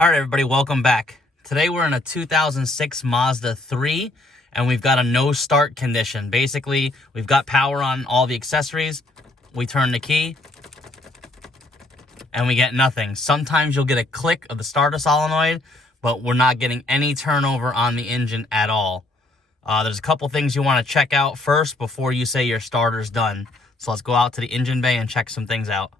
All right, everybody, welcome back. Today we're in a 2006 Mazda 3, and we've got a no start condition. Basically, we've got power on all the accessories. We turn the key, and we get nothing. Sometimes you'll get a click of the starter solenoid, but we're not getting any turnover on the engine at all. There's a couple things you want to check out first before you say your starter's done. So let's go out to the engine bay and check some things out.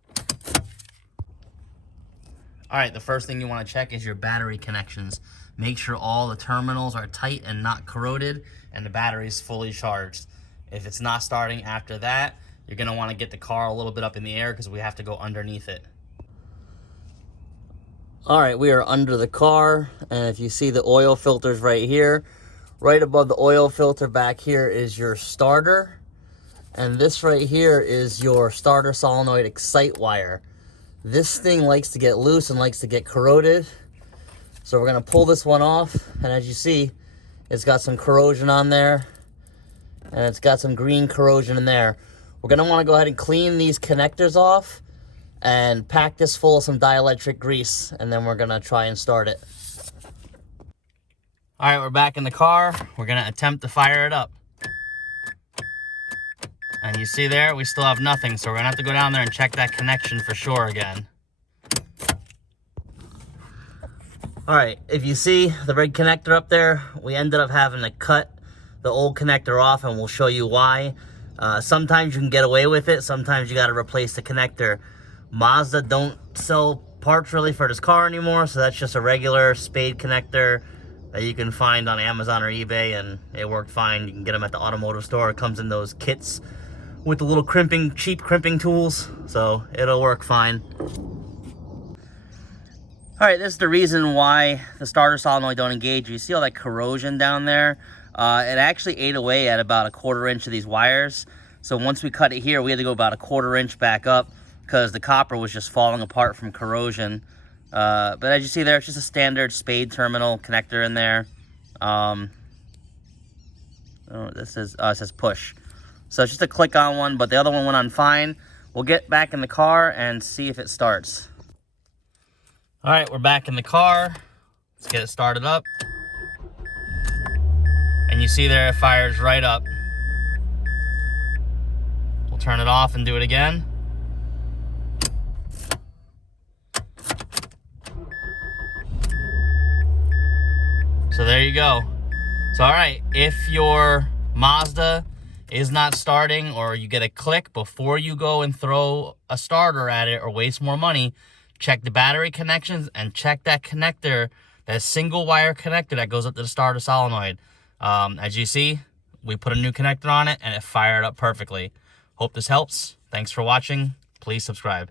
All right, the first thing you want to check is your battery connections. Make sure all the terminals are tight and not corroded, and the battery is fully charged. If it's not starting after that, you're going to want to get the car a little bit up in the air because we have to go underneath it. All right, we are under the car, and if you see the oil filters right here, right above the oil filter back here is your starter, and this right here is your starter solenoid excite wire. This thing likes to get loose and likes to get corroded. So we're going to pull this one off. And as you see, it's got some corrosion on there. And it's got some green corrosion in there. We're going to want to go ahead and clean these connectors off and pack this full of some dielectric grease. And then we're going to try and start it. All right, we're back in the car. We're going to attempt to fire it up. And you see there, we still have nothing, so we're going to have to go down there and check that connection for sure again. Alright, if you see the red connector up there, we ended up having to cut the old connector off, and we'll show you why. Sometimes you can get away with it, sometimes you got to replace the connector. Mazda don't sell parts really for this car anymore, so that's just a regular spade connector that you can find on Amazon or eBay, and it worked fine. You can get them at the automotive store. It comes in those kits with the little crimping, cheap crimping tools, so it'll work fine. All right, this is the reason why the starter solenoid don't engage. You see all that corrosion down there? It actually ate away at about 1/4 inch of these wires. So once we cut it here, we had to go about 1/4 inch back up because the copper was just falling apart from corrosion. But as you see there, it's just a standard spade terminal connector in there. It says push. So it's just a click on one, but the other one went on fine. We'll get back in the car and see if it starts. All right, we're back in the car. Let's get it started up. And you see there, it fires right up. We'll turn it off and do it again. So there you go. So all right, if your Mazda is not starting or you get a click, before you go and throw a starter at it or waste more money, check the battery connections and check that connector, that single wire connector that goes up to the starter solenoid. As you see, we put a new connector on it and it fired up perfectly. Hope this helps. Thanks for watching. Please subscribe.